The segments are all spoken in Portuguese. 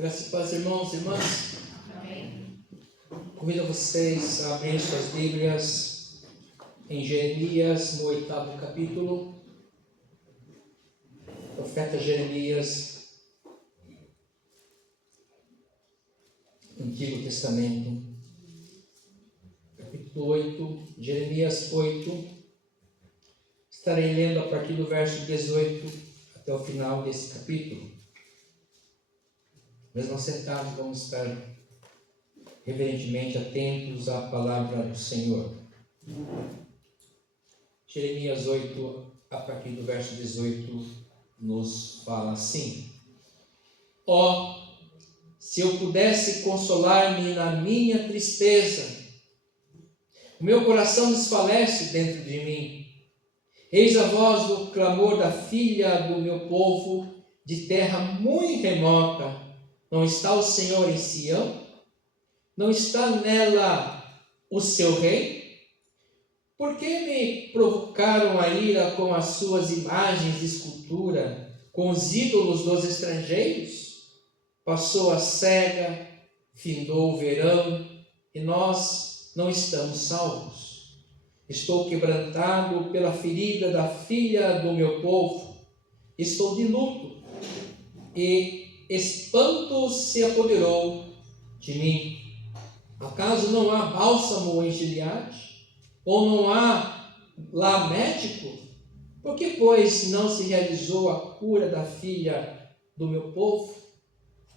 Graças e paz, irmãos e irmãs. Amém. Convido vocês a abrir suas Bíblias em Jeremias, no 8º capítulo. Profeta Jeremias, Antigo Testamento, capítulo 8, Jeremias 8. Estarei lendo a partir do verso 18 até o final desse capítulo. Mesmo sentados, vamos estar reverentemente atentos à palavra do Senhor. Jeremias 8, a partir do verso 18, nos fala assim: Ó, se eu pudesse consolar-me na minha tristeza, o meu coração desfalece dentro de mim. Eis a voz do clamor da filha do meu povo, de terra muito remota. Não está o Senhor em Sião? Não está nela o seu rei? Por que me provocaram a ira com as suas imagens de escultura, com os ídolos dos estrangeiros? Passou a cega, findou o verão, e nós não estamos salvos. Estou quebrantado pela ferida da filha do meu povo. Estou de luto, e espanto se apoderou de mim. Acaso não há bálsamo em Gileade? Ou não há lá médico? Por que, pois, não se realizou a cura da filha do meu povo?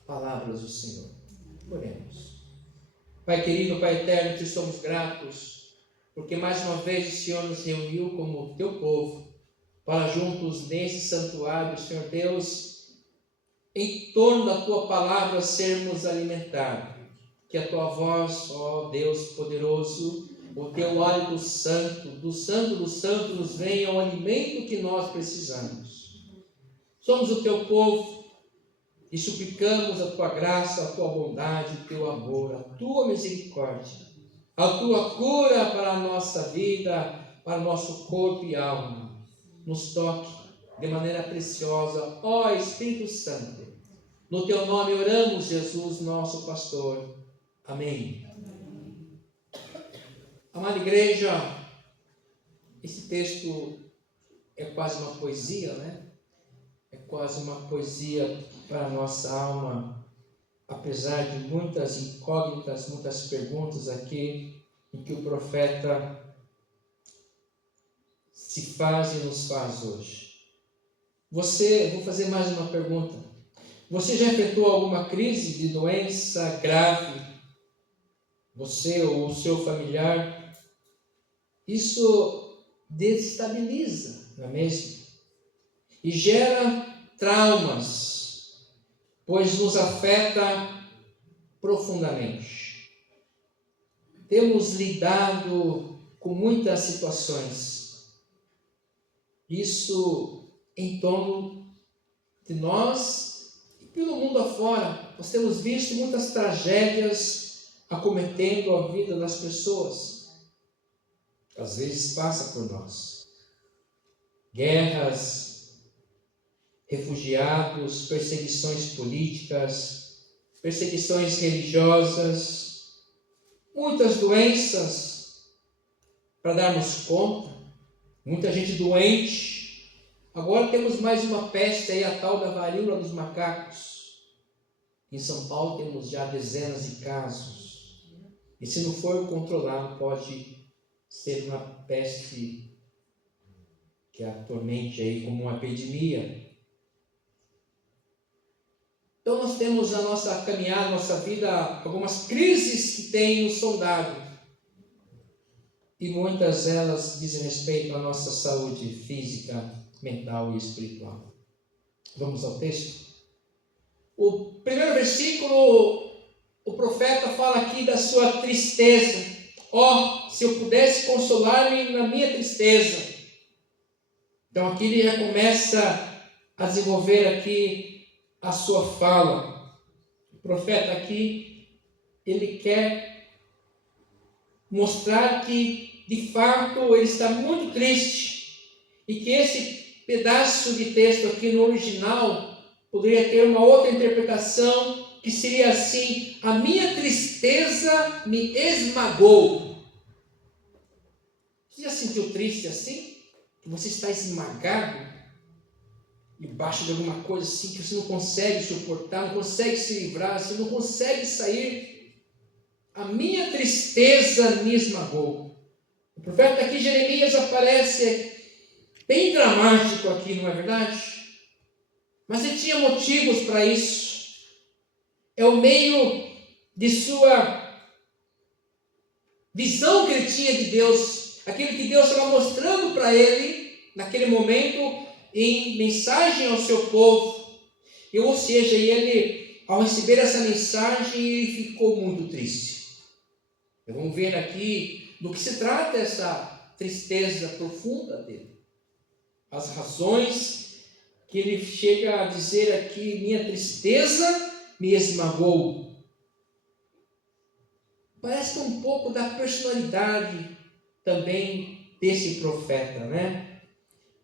Palavras do Senhor. Oremos. Pai querido, Pai eterno, te somos gratos, porque mais uma vez o Senhor nos reuniu como teu povo, para juntos nesse santuário, Senhor Deus, em torno da tua palavra sermos alimentados. Que a tua voz, ó Deus poderoso, o teu hálito santo do santo nos venha o alimento que nós precisamos. Somos o teu povo e suplicamos a tua graça, a tua bondade, o teu amor, a tua misericórdia, a tua cura para a nossa vida, para o nosso corpo e alma. Nos toque de maneira preciosa, ó Espírito Santo. No teu nome oramos, Jesus, nosso pastor. Amém. Amada igreja, esse texto é quase uma poesia, né? É quase uma poesia para a nossa alma, apesar de muitas incógnitas, muitas perguntas aqui, em que o profeta se faz e nos faz hoje. Vou fazer mais uma pergunta. Você já enfrentou alguma crise de doença grave? Você ou o seu familiar? Isso desestabiliza, não é mesmo? E gera traumas, pois nos afeta profundamente. Temos lidado com muitas situações. Isso em torno de nós e pelo mundo afora. Nós temos visto muitas tragédias acometendo a vida das pessoas. Às vezes passa por nós. Guerras, refugiados, perseguições políticas, perseguições religiosas, muitas doenças para darmos conta, muita gente doente. Agora temos mais uma peste aí, a tal da varíola dos macacos. Em São Paulo temos já dezenas de casos. E se não for controlado, pode ser uma peste que atormente aí como uma epidemia. Então nós temos na nossa caminhada, na nossa vida, algumas crises que têm nos sondado. E muitas delas dizem respeito à nossa saúde física, mental e espiritual. Vamos ao texto? O primeiro versículo, o profeta fala aqui da sua tristeza. Ó, se eu pudesse consolar-me na minha tristeza. Então aqui ele já começa a desenvolver aqui a sua fala. O profeta aqui, ele quer mostrar que de fato ele está muito triste e que esse pedaço de texto aqui no original poderia ter uma outra interpretação que seria assim: a minha tristeza me esmagou. Você já sentiu triste assim? Que você está esmagado debaixo de alguma coisa assim que você não consegue suportar, não consegue se livrar, você não consegue sair. A minha tristeza me esmagou. O profeta aqui, Jeremias, aparece bem dramático aqui, não é verdade? Mas ele tinha motivos para isso. É o meio de sua visão que ele tinha de Deus, aquilo que Deus estava mostrando para ele naquele momento em mensagem ao seu povo. Ou seja, ele, ao receber essa mensagem, ele ficou muito triste. Vamos ver aqui do que se trata essa tristeza profunda dele. As razões que ele chega a dizer aqui: minha tristeza me esmagou. Parece que é um pouco da personalidade também desse profeta, né?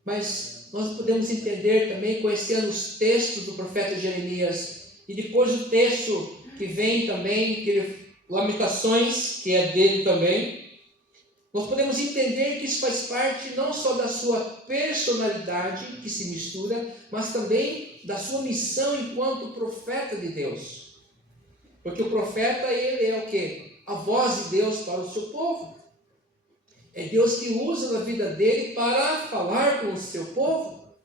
Mas nós podemos entender também, conhecendo os textos do profeta Jeremias, e depois o texto que vem também, Lamentações, que é dele também, nós podemos entender que isso faz parte não só da sua personalidade, que se mistura, mas também da sua missão enquanto profeta de Deus. Porque o profeta, ele é o quê? A voz de Deus para o seu povo. É Deus que usa na vida dele para falar com o seu povo,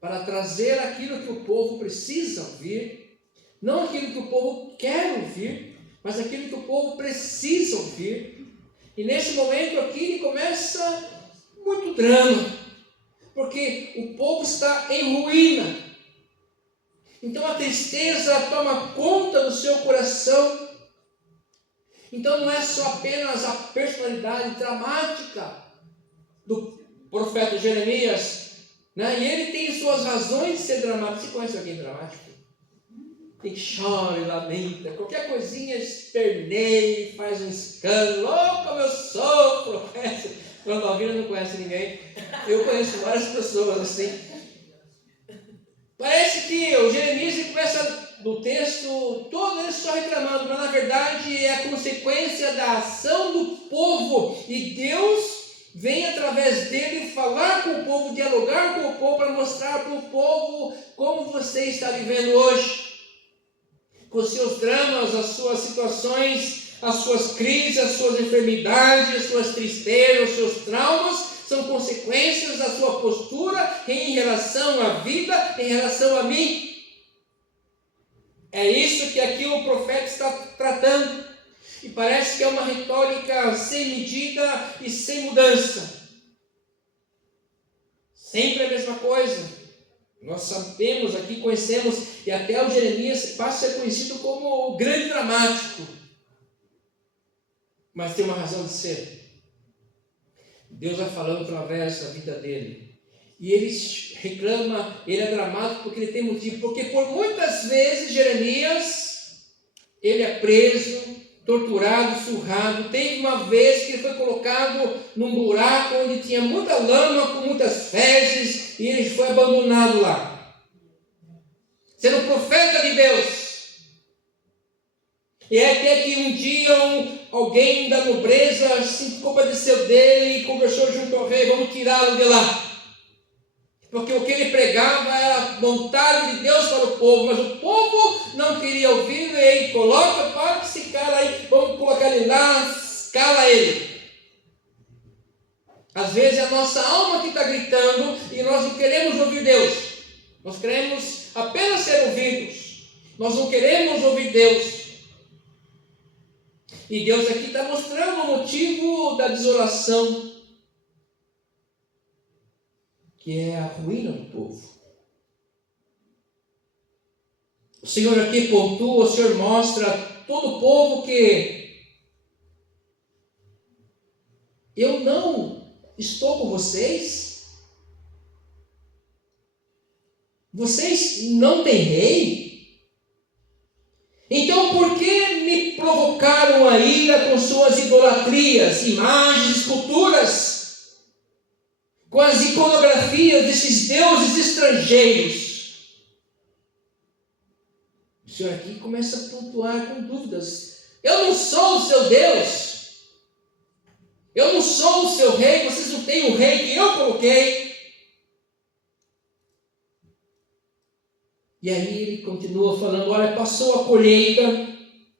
para trazer aquilo que o povo precisa ouvir, não aquilo que o povo quer ouvir, mas aquilo que o povo precisa ouvir. E nesse momento aqui ele começa muito drama, porque o povo está em ruína. Então a tristeza toma conta do seu coração. Então não é só apenas a personalidade dramática do profeta Jeremias, né? E ele tem suas razões de ser dramático. Você conhece alguém dramático? Tem que chora e lamenta, qualquer coisinha esperneia, faz um escândalo. Oh, como eu sofro! Quando a vida não conhece ninguém. Eu conheço várias pessoas assim. Parece que o Jeremias começa no texto todo ele só reclamando, mas na verdade é a consequência da ação do povo, e Deus vem através dele falar com o povo, dialogar com o povo, para mostrar para o povo como você está vivendo hoje, com os seus dramas, as suas situações, as suas crises, as suas enfermidades, as suas tristezas, os seus traumas, são consequências da sua postura em relação à vida, em relação a mim. É isso que aqui o profeta está tratando. E parece que é uma retórica sem medida e sem mudança. Sempre a mesma coisa. Nós sabemos aqui, conhecemos, e até o Jeremias passa a ser conhecido como o grande dramático. Mas tem uma razão de ser. Deus vai falando através da vida dele. E ele reclama, ele é dramático porque ele tem motivo. Porque por muitas vezes Jeremias, ele é preso, torturado, surrado. Teve uma vez que ele foi colocado num buraco onde tinha muita lama, com muitas fezes, e ele foi abandonado lá. Sendo profeta de Deus. E é até que um dia alguém da nobreza se compadeceu dele e conversou junto ao rei: vamos tirá-lo de lá. Porque o que ele pregava era a vontade de Deus para o povo, mas o povo não queria ouvir, e ele coloca para que esse cara aí, vamos colocar ele lá, cala ele. Às vezes é a nossa alma que está gritando e nós não queremos ouvir Deus. Nós queremos apenas ser ouvidos. Nós não queremos ouvir Deus. E Deus aqui está mostrando o motivo da desolação, que é a ruína do povo. O Senhor aqui pontua, o Senhor mostra a todo o povo que eu não estou com vocês. Vocês não têm rei? Então por que me provocaram a ira com suas idolatrias, imagens, esculturas, com as iconografias desses deuses estrangeiros? O Senhor aqui começa a pontuar com dúvidas. Eu não sou o seu Deus. Eu não sou o seu rei. Vocês não têm o rei que eu coloquei. E aí ele continua falando, olha, passou a colheita,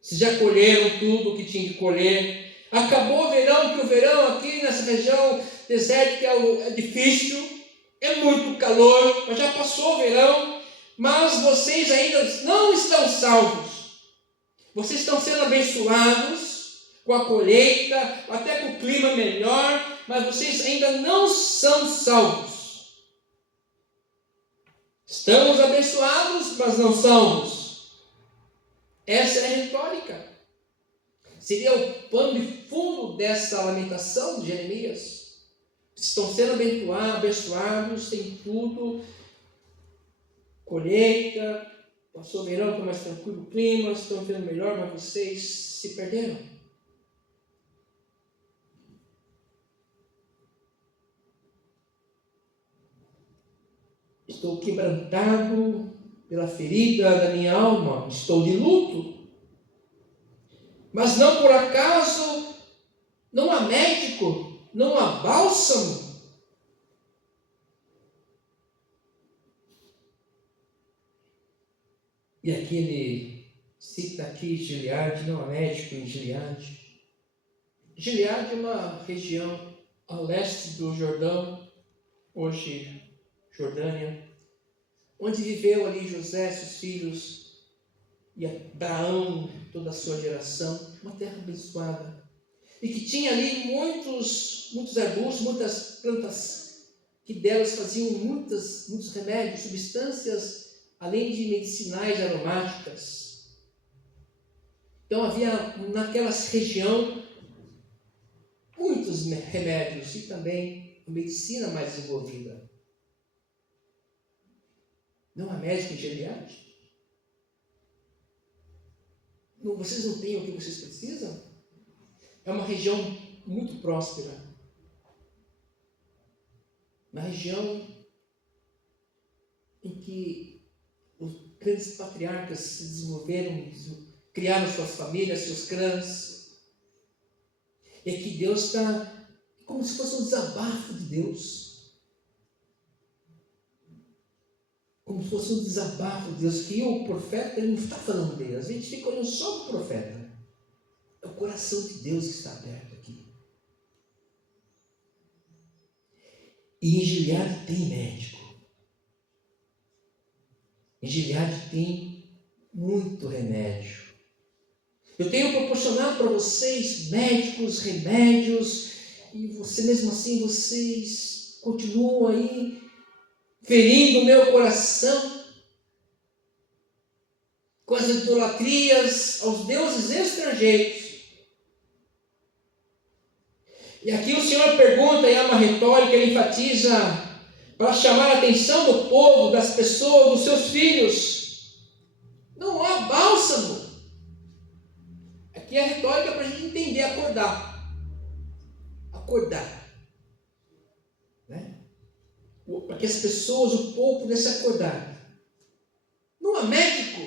vocês já colheram tudo o que tinha que colher, acabou o verão, que o verão aqui nessa região desértica é difícil, é muito calor, mas já passou o verão, mas vocês ainda não estão salvos, vocês estão sendo abençoados com a colheita, até com o clima melhor, mas vocês ainda não são salvos. Estamos abençoados, mas não salvos. Essa é a retórica. Seria o pano de fundo dessa lamentação de Jeremias. Estão sendo abençoados, tem tudo, colheita, passou o verão, está mais tranquilo o clima, estão vendo melhor, mas vocês se perderam. Estou quebrantado pela ferida da minha alma, estou de luto. Mas não por acaso, não há médico, não há bálsamo. E aqui ele cita aqui Gileade, não há médico em Gileade. Gileade é uma região ao leste do Jordão, hoje Jordânia, onde viveu ali José, seus filhos, e Abraão, toda a sua geração, uma terra abençoada, e que tinha ali muitos arbustos, muitas plantas, que delas faziam muitos remédios, substâncias, além de medicinais aromáticas. Então havia naquela região muitos remédios e também a medicina mais desenvolvida. Não há médico em Gileade? Vocês não têm o que vocês precisam? É uma região muito próspera. Uma região em que os grandes patriarcas se desenvolveram, criaram suas famílias, seus clãs. E que Deus está como se fosse um desabafo de Deus. Como se fosse um desabafo de Deus, que o profeta ele não está falando dele. Às vezes fica olhando só para o profeta. É o coração de Deus que está aberto aqui. E em Gileade tem médico. Em Gileade tem muito remédio. Eu tenho proporcionado para vocês médicos, remédios, e você mesmo assim, vocês continuam aí ferindo o meu coração com as idolatrias aos deuses estrangeiros. E aqui o Senhor pergunta, e é uma retórica, ele enfatiza para chamar a atenção do povo, das pessoas, dos seus filhos. Não há bálsamo. Aqui é a retórica para a gente entender, acordar. Acordar. Né? Para que as pessoas, o povo pudesse acordar. Não há médico.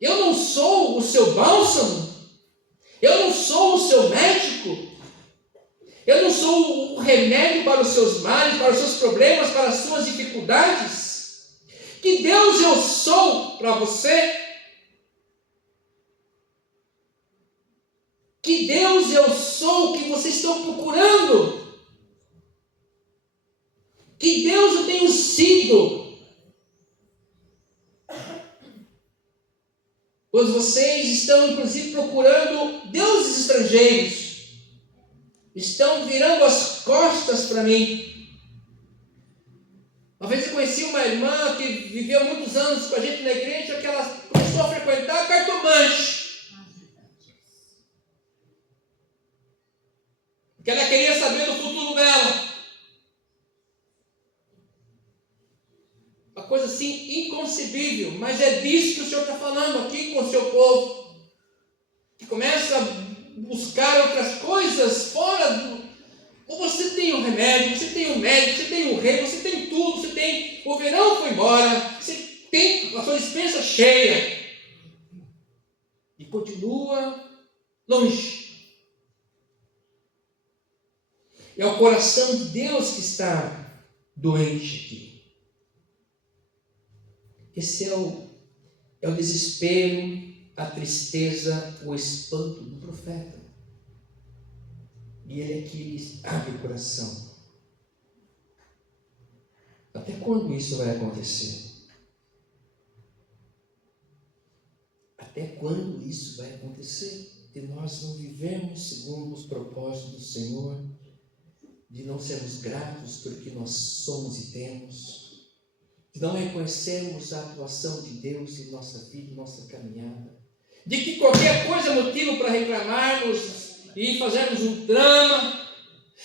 Eu não sou o seu bálsamo. Eu não sou o seu médico. Eu não sou o remédio para os seus males, para os seus problemas, para as suas dificuldades. Que Deus eu sou para você? Que Deus eu sou que vocês estão procurando? Que Deus eu tenho sido? Pois vocês estão, inclusive, procurando deuses estrangeiros. Estão virando as costas para mim. Uma vez eu conheci uma irmã que viveu muitos anos com a gente na igreja, que ela começou a frequentar cartomante. Porque ela queria saber do futuro dela. Uma coisa assim inconcebível, mas é disso que o Senhor está falando aqui com o seu povo, que começa a buscar outras coisas fora do... Ou você tem um remédio, você tem um médico, você tem um rei, você tem tudo, você tem tem, o verão foi embora, você tem a sua despensa cheia e continua longe. É o coração de Deus que está doente aqui. Esse é o desespero, a tristeza, o espanto do profeta. E ele aqui abre o coração. Até quando isso vai acontecer? Até quando isso vai acontecer? De nós não vivemos segundo os propósitos do Senhor, de não sermos gratos pelo que nós somos e temos, de não reconhecermos a atuação de Deus em nossa vida, em nossa caminhada, de que qualquer coisa é motivo para reclamarmos e fazermos um drama.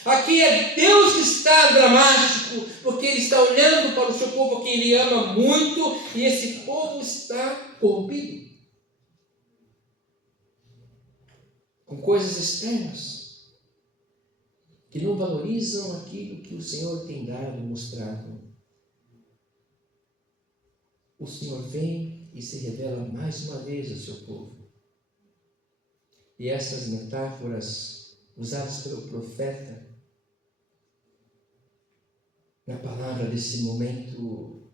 Aqui é Deus que está dramático, porque Ele está olhando para o seu povo, que Ele ama muito, e esse povo está corrompido com coisas externas que não valorizam aquilo que o Senhor tem dado, mostrado. O Senhor vem e se revela mais uma vez ao seu povo. E essas metáforas usadas pelo profeta na palavra desse momento,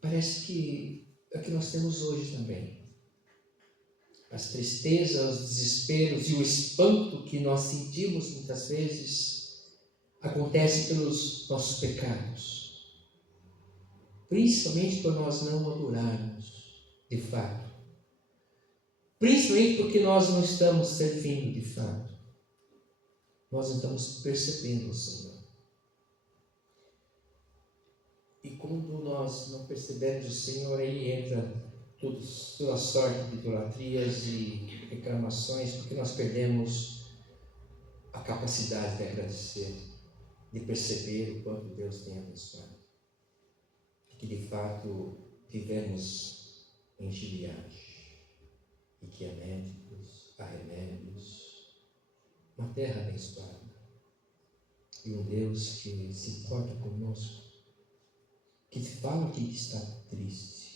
parece que é o que nós temos hoje também. As tristezas, os desesperos e o espanto que nós sentimos muitas vezes acontecem pelos nossos pecados, principalmente por nós não adorarmos de fato, principalmente porque nós não estamos servindo de fato, nós não estamos percebendo o Senhor. E quando nós não percebemos o Senhor, aí entra toda sorte de idolatrias e reclamações, porque nós perdemos a capacidade de agradecer, de perceber o quanto Deus tem abençoado. E que de fato vivemos em Gileade, e que há médicos, há remédios, uma terra abençoada, e um Deus que se importa conosco, que fala que está triste.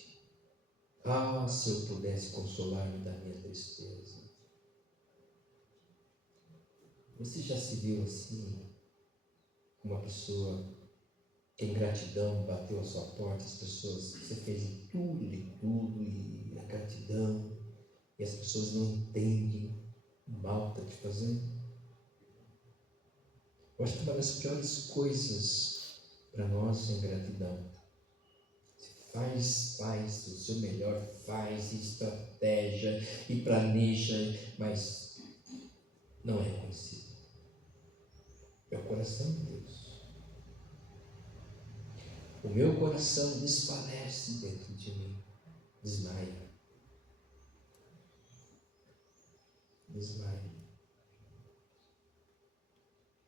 Ah, se eu pudesse consolar-me da minha tristeza. Você já se viu assim? Uma pessoa que em gratidão bateu a sua porta, as pessoas, você fez de tudo, e a gratidão, e as pessoas não entendem o mal que está te fazendo? Eu acho que uma das piores coisas para nós é a ingratidão. Faz o seu melhor, faz estratégia e planeja, mas não é reconhecido. É o coração de Deus. O meu coração desfalece dentro de mim, desmaia.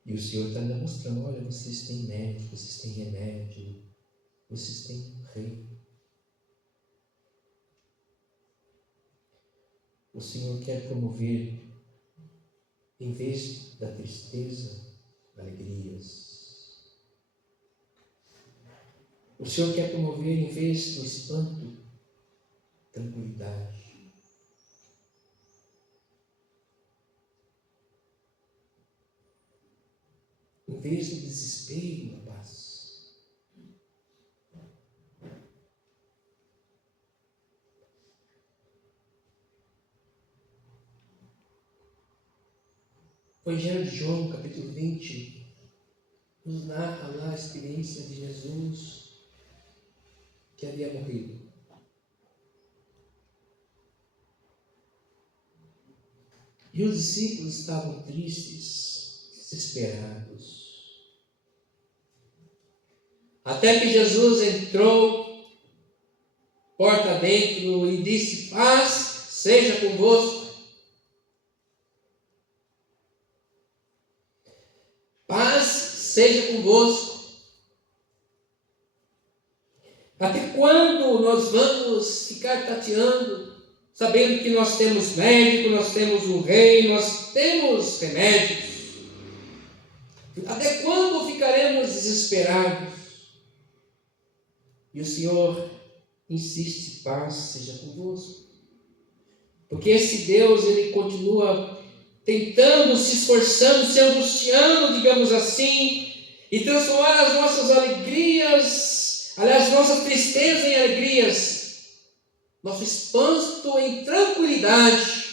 E o Senhor está demonstrando, olha, vocês têm médico, vocês têm remédio, vocês têm rei. O Senhor quer promover, em vez da tristeza, alegrias. O Senhor quer promover, em vez do espanto, tranquilidade. Em vez do desespero, a paz. O Evangelho de João, capítulo 20, nos narra lá a experiência de Jesus que havia morrido. E os discípulos estavam tristes, desesperados. Até que Jesus entrou, porta dentro, e disse: paz seja convosco. Paz seja convosco. Até quando nós vamos ficar tateando, sabendo que nós temos médico, nós temos um rei, nós temos remédios? Até quando ficaremos desesperados? E o Senhor insiste: paz seja convosco. Porque esse Deus, ele continua tentando, se esforçando, se angustiando, digamos assim, e transformar as nossas alegrias, aliás, nossa tristeza em alegrias, nosso espanto em tranquilidade.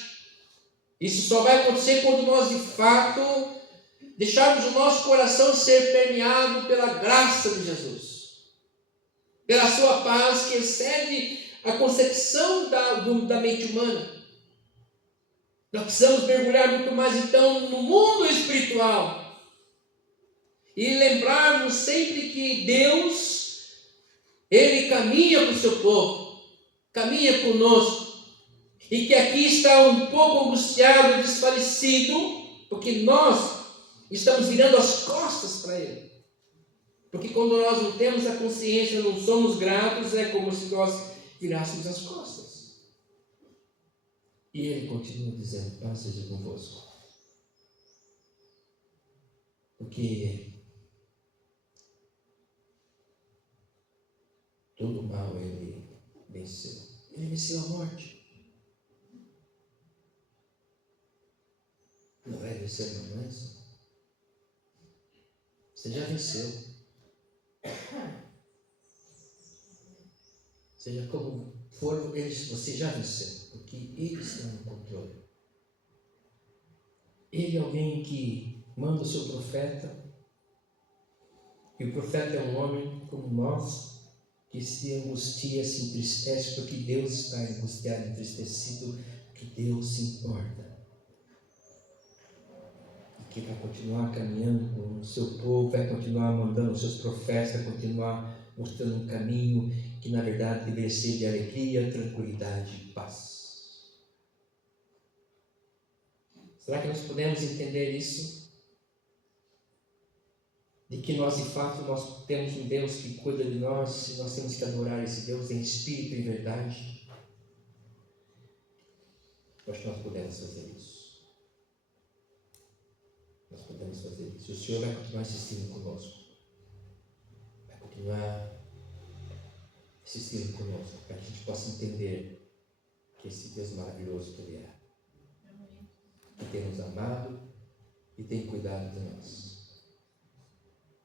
Isso só vai acontecer quando nós, de fato, deixarmos o nosso coração ser permeado pela graça de Jesus, pela sua paz que excede a concepção da mente humana. Nós precisamos mergulhar muito mais, então, no mundo espiritual e lembrarmos sempre que Deus, Ele caminha para o seu povo, caminha conosco, e que aqui está um pouco angustiado, desfalecido, porque nós estamos virando as costas para Ele. Porque quando nós não temos a consciência, não somos gratos, é como se nós virássemos as costas. E Ele continua dizendo: paz seja convosco. Porque todo mal Ele venceu. Ele venceu a morte. Não vai vencer a doença? Você já venceu. Seja como for, você já venceu, porque Ele está no controle. Ele é alguém que manda o seu profeta, e o profeta é um homem como nós, que se angustia, se entristece, porque Deus está angustiado, entristecido, porque Deus se importa. Que vai continuar caminhando com o seu povo, vai continuar mandando os seus profetas, vai continuar mostrando um caminho que na verdade deveria ser de alegria, tranquilidade e paz. Será que nós podemos entender isso? De que nós de fato nós temos um Deus que cuida de nós e nós temos que adorar esse Deus em espírito e verdade? Eu acho que nós podemos fazer isso. Nós podemos fazer isso. O Senhor vai continuar insistindo conosco. Vai continuar insistindo conosco, para que a gente possa entender que esse Deus maravilhoso que Ele é, que tem nos amado e tem cuidado de nós.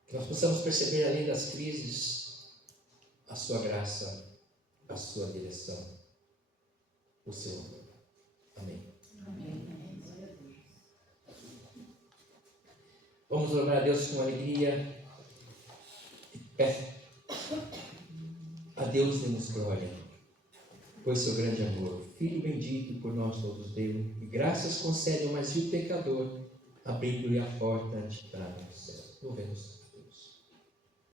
Que nós possamos perceber, além das crises, a sua graça, a sua direção, o seu amor. Amém. Amém. Vamos louvar a Deus com alegria e pé. A Deus demos glória, pois seu grande amor, Filho bendito por nós todos deu, e graças concede ao mais vil pecador, abrindo-lhe a porta de entrada no céu. Louvemos.